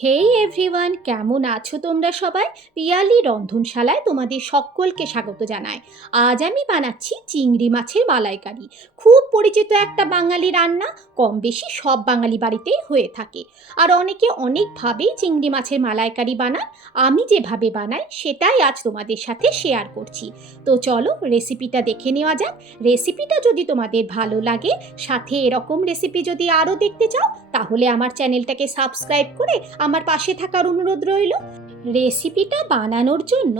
হেই everyone, কেমন আছো তোমরা সবাই? পিয়ালি রন্ধনশালায় তোমাদের সকলকে স্বাগত জানাই। আজ আমি বানাচ্ছি চিংড়ি মাছের মালাইকারি। খুব পরিচিত একটা বাঙালি রান্না, কম বেশি সব বাঙালি বাড়িতেই হয়ে থাকে। আর অনেকে অনেকভাবেই চিংড়ি মাছের মালাইকারি বানান। আমি যেভাবে বানাই সেটাই আজ তোমাদের সাথে শেয়ার করছি। তো চলো রেসিপিটা দেখে নেওয়া যাক। রেসিপিটা যদি তোমাদের ভালো লাগে, সাথে এরকম রেসিপি যদি আরও দেখতে চাও, তাহলে আমার চ্যানেলটাকে সাবস্ক্রাইব করে আমার পাশে থাকার অনুরোধ রইল। রেসিপিটা বানানোর জন্য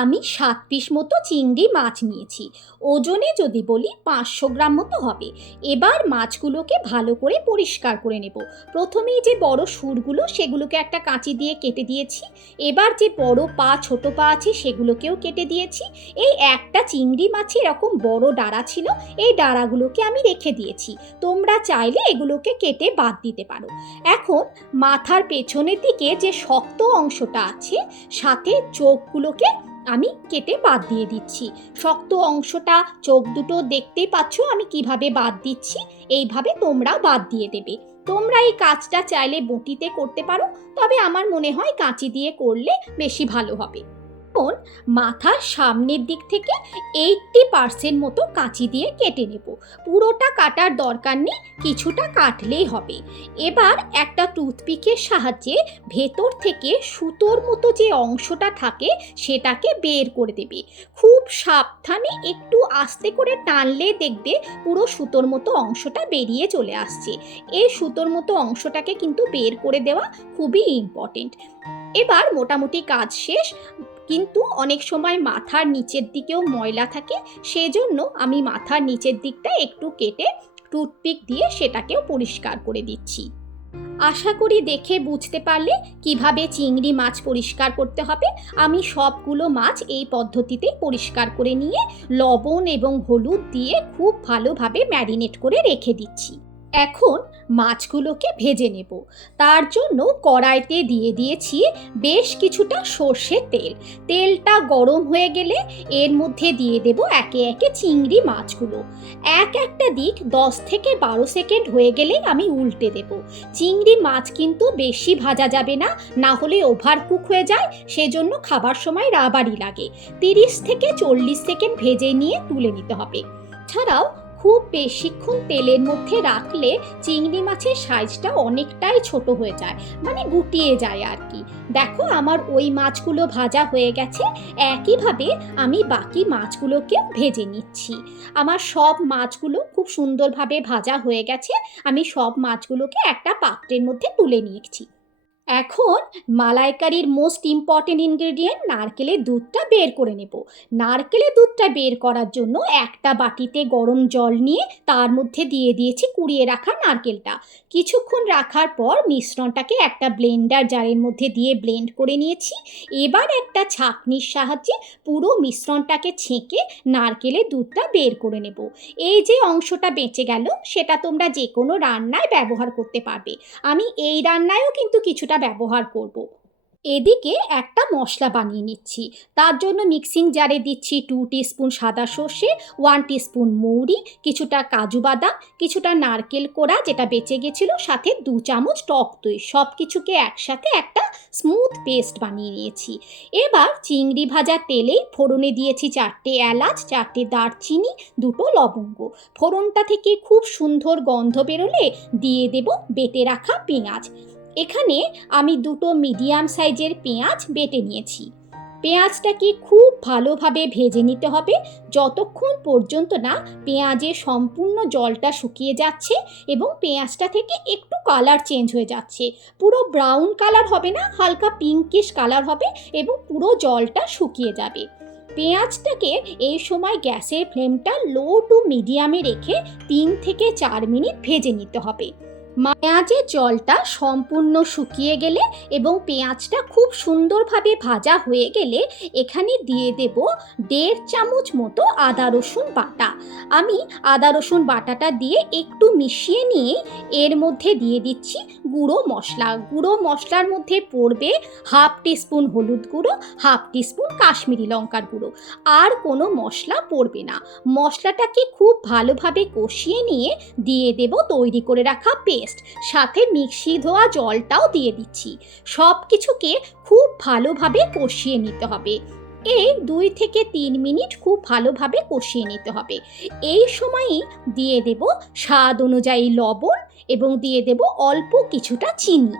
আমি 7 পিস মতো চিংড়ি মাছ নিয়েছি। ওজনে যদি বলি 500 গ্রাম মতো হবে। এবার মাছগুলোকে ভালো করে পরিষ্কার করে নেব। প্রথমেই যে বড় সুরগুলো সেগুলোকে একটা কাঁচি দিয়ে কেটে দিয়েছি। এবার যে বড় পা ছোট পা আছে সেগুলোকেও কেটে দিয়েছি। এই একটা চিংড়ি মাছে এরকম বড় ডাঁড়া ছিল, এই ডাঁড়াগুলোকে আমি রেখে দিয়েছি। তোমরা চাইলে এগুলোকে কেটে বাদ দিতে পারো। এখন মাথার পেছনের দিকে যে শক্ত অংশটা আছে, সাথে চোখগুলোকে আমি কেটে বাদ দিয়ে দিচ্ছি। শক্ত অংশটা, চোখ দুটো দেখতেই পাচ্ছ আমি কিভাবে বাদ দিচ্ছি। এইভাবে তোমরা বাদ দিয়ে দেবে। তোমরা এই কাজটা চাইলে বটিতে করতে পারো, তবে আমার মনে হয় কাঁচি দিয়ে করলে বেশি ভালো হবে। এখন মাথার সামনের দিক থেকে 80% মতো কাঁচি দিয়ে কেটে নেব। পুরোটা কাটার দরকার নেই, কিছুটা কাটলেই হবে। এবার একটা টুথপিকের সাহায্যে ভেতর থেকে সুতোর মতো যে অংশটা থাকে সেটাকে বের করে দেবে। খুব সাবধানে একটু আস্তে করে টানলে দেখবে পুরো সুতোর মতো অংশটা বেরিয়ে চলে আসছে। এই সুতোর মতো অংশটাকে কিন্তু বের করে দেওয়া খুবই ইম্পর্টেন্ট। এবার মোটামুটি কাজ শেষ, কিন্তু অনেক সময় মাথার নিচের দিকেও ময়লা থাকে, সেজন্য আমি মাথার নিচের দিকটা একটু কেটে টুথপিক দিয়ে সেটাকেও পরিষ্কার করে দিচ্ছি। আশা করি দেখে বুঝতে পারলে কিভাবে চিংড়ি মাছ পরিষ্কার করতে হবে। আমি সবগুলো মাছ এই পদ্ধতিতেই পরিষ্কার করে নিয়ে লবণ এবং হলুদ দিয়ে খুব ভালোভাবে ম্যারিনেট করে রেখে দিচ্ছি। এখন মাছগুলোকে ভেজে নেব। তার জন্য কড়াইতে দিয়ে দিয়েছি বেশ কিছুটা সর্ষের তেল। তেলটা গরম হয়ে গেলে এর মধ্যে দিয়ে দেব একে একে চিংড়ি মাছগুলো। একটা দিক 10 থেকে 12 সেকেন্ড হয়ে গেলেই আমি উল্টে দেব। চিংড়ি মাছ কিন্তু বেশি ভাজা যাবে না, না হলে ওভারকুক হয়ে যায়, সেজন্য খাবার সময় রাবারি লাগে। 30 থেকে 40 সেকেন্ড ভেজে নিয়ে তুলে নিতে হবে। ছাড়াও খুব বেশিক্ষণ তেলের মধ্যে রাখলে চিংড়ি মাছের সাইজটা অনেকটাই ছোট হয়ে যায়, মানে গুটিয়ে যায় আর কি। দেখো আমার ওই মাছগুলো ভাজা হয়ে গেছে। একইভাবে আমি বাকি মাছগুলোকে ভেজে নিচ্ছি। আমার সব মাছগুলো খুব সুন্দরভাবে ভাজা হয়ে গেছে। আমি সব মাছগুলোকে একটা পাত্রের মধ্যে তুলে নিয়েছি। এখন মালাইকারির মোস্ট ইম্পর্টেন্ট ইনগ্রেডিয়েন্ট নারকেলের দুধটা বের করে নেব। নারকেলের দুধটা বের করার জন্য একটা বাটিতে গরম জল নিয়ে তার মধ্যে দিয়ে দিয়েছি কুড়িয়ে রাখা নারকেলটা। কিছুক্ষণ রাখার পর মিশ্রণটাকে একটা ব্লেন্ডার জারের মধ্যে দিয়ে ব্লেন্ড করে নিয়েছি। এবার একটা ছাঁকনির সাহায্যে পুরো মিশ্রণটাকে ছেঁকে নারকেলের দুধটা বের করে নেব। এই যে অংশটা বেঁচে গেল সেটা তোমরা যে কোনো রান্নায় ব্যবহার করতে পারবে। আমি এই রান্নায়ও কিন্তু কিছুটা ব্যবহার করব। এদিকে একটা মশলা বানিয়ে নিচ্ছি। তার জন্য মিক্সিং জারে দিচ্ছি 2 টিস্পুন সাদা সর্ষে, 1 টিস্পুন মৌরি, কিছুটা কাজু বাদাম, কিছুটা নারকেল কোড়া যেটা বেঁচে গেছিলো, সাথে 2 চামচ টক দই। সব কিছুকে একসাথে একটা স্মুথ পেস্ট বানিয়ে নিয়েছি। এবার চিংড়ি ভাজা তেলেই ফোড়নে দিয়েছি 4টে এলাচ, 4টে দারচিনি, 2টো লবঙ্গ। ফোড়নটা থেকে খুব সুন্দর গন্ধ বেরোলে দিয়ে দেব বেটে রাখা পেঁয়াজ। এখানে আমি 2টো মিডিয়াম সাইজের পেঁয়াজ বেটে নিয়েছি। পেঁয়াজটাকে খুব ভালোভাবে ভেজে নিতে হবে যতক্ষণ পর্যন্ত না পেঁয়াজের সম্পূর্ণ জলটা শুকিয়ে যাচ্ছে এবং পেঁয়াজটা থেকে একটু কালার চেঞ্জ হয়ে যাচ্ছে। পুরো ব্রাউন কালার হবে না, হালকা পিঙ্কিশ কালার হবে এবং পুরো জলটা শুকিয়ে যাবে। পেঁয়াজটাকে এই সময় গ্যাসের ফ্লেমটা লো টু মিডিয়ামে রেখে 3 থেকে 4 মিনিট ভেজে নিতে হবে। পেঁয়াজের জলটা সম্পূর্ণ শুকিয়ে গেলে এবং পেঁয়াজটা খুব সুন্দরভাবে ভাজা হয়ে গেলে এখানে দিয়ে দেব 1.5 চামচ মতো আদা রসুন বাটা। আমি আদা রসুন বাটাটা দিয়ে একটু মিশিয়ে নিয়ে এর মধ্যে দিয়ে দিচ্ছি গুঁড়ো মশলা। গুঁড়ো মশলার মধ্যে পড়বে 1/2 টিস্পুন হলুদ গুঁড়ো, 1/2 টিস্পুন কাশ্মীরি লঙ্কার গুঁড়ো, আর কোনো মশলা পড়বে না। মশলাটাকে খুব ভালোভাবে কষিয়ে নিয়ে দিয়ে দেব তৈরি করে রাখা পেস্ট। পেস্ট, সাথে মিক্সি ধোয়া জলটাও দিয়ে দিচ্ছি। সব কিছুকে খুব ভালোভাবে কষিয়ে নিতে হবে। এই 2 থেকে 3 মিনিট খুব ভালোভাবে কষিয়ে নিতে হবে। এই সময়ই দিয়ে দেব স্বাদ অনুযায়ী লবণ এবং দিয়ে দেব অল্প কিছুটা চিনি।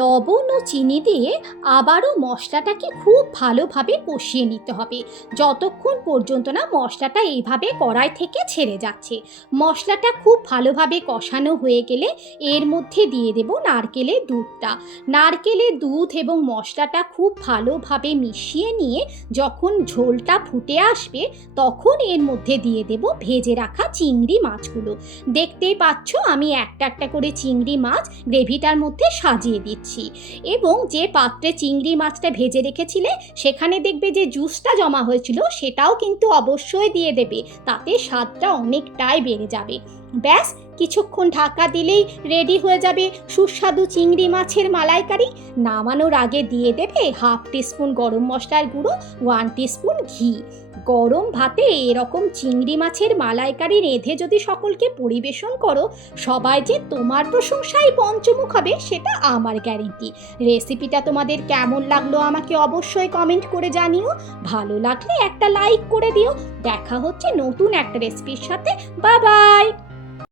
লবণ ও চিনি দিয়ে আবারও মশলাটাকে খুব ভালোভাবে কষিয়ে নিতে হবে, যতক্ষণ পর্যন্ত না মশলাটা এইভাবে কড়াই থেকে ছেড়ে যাচ্ছে। মশলাটা খুব ভালোভাবে কষানো হয়ে গেলে এর মধ্যে দিয়ে দেব নারকেলের দুধটা। নারকেলের দুধ এবং মশলাটা খুব ভালোভাবে মিশিয়ে নিয়ে যখন ঝোলটা ফুটে আসবে তখন এর মধ্যে দিয়ে দেব ভেজে রাখা চিংড়ি মাছগুলো। দেখতেই পাচ্ছ আমি একটা একটা করে চিংড়ি মাছ গ্রেভিটার মধ্যে সাজিয়ে দিচ্ছি। এবং যে পাত্রে চিংড়ি মাছটা ভেজে রেখেছিলে সেখানে দেখবে যে জুসটা জমা হয়েছিল সেটাও কিন্তু অবশ্যই দিয়ে দেবে, তাতে স্বাদটা অনেকটাই বেড়ে যাবে। ব্যাস, কিছুক্ষণ ঢাকা দিলেই রেডি হয়ে যাবে সুস্বাদু চিংড়ি মাছের মালাইকারি। নামানোর আগে দিয়ে দেবে 1/2 টিস্পুন গরম মশলার গুঁড়ো, 1 টিস্পুন ঘি। গরম ভাতে এরকম চিংড়ি মাছের মালাইকারি রেঁধে যদি সকলকে পরিবেশন করো, সবাই যে তোমার প্রশংসায় পঞ্চমুখ হবে সেটা আমার গ্যারেন্টি। রেসিপিটা তোমাদের কেমন লাগলো আমাকে অবশ্যই কমেন্ট করে জানিও। ভালো লাগলে একটা লাইক করে দিও। দেখা হচ্ছে নতুন একটা রেসিপির সাথে। Bye bye.